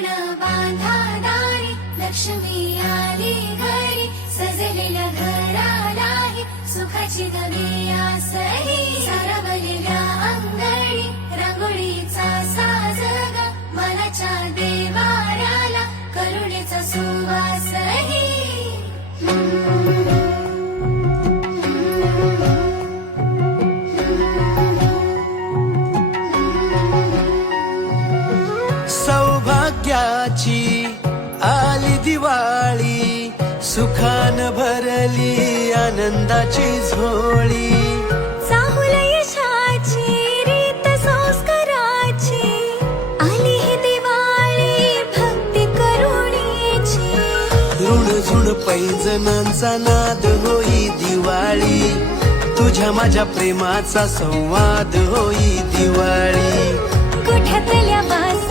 तोरण बांधा दारी, लक्ष्मी आली घरी, सजलेल्या घरालाही सुखाची नवी आसरी. सारवलेल्या अंगणी रांगोळीचा साज ग, मनाच्या देवाऱ्याला करुणेचा सुवासही. सौभाग्याची आली दिवाळी, सुखान भरली आनंदाची झोळी. चाहुल यशाची रीत संस्काराची, आली ही दिवाळी भक्ती करुणेची. ऋणझुण पैंजणांचा नाद होई दिवाळी, तुझ्या माझ्या प्रेमाचा संवाद होई दिवाळी. गोठ्यातल्या वास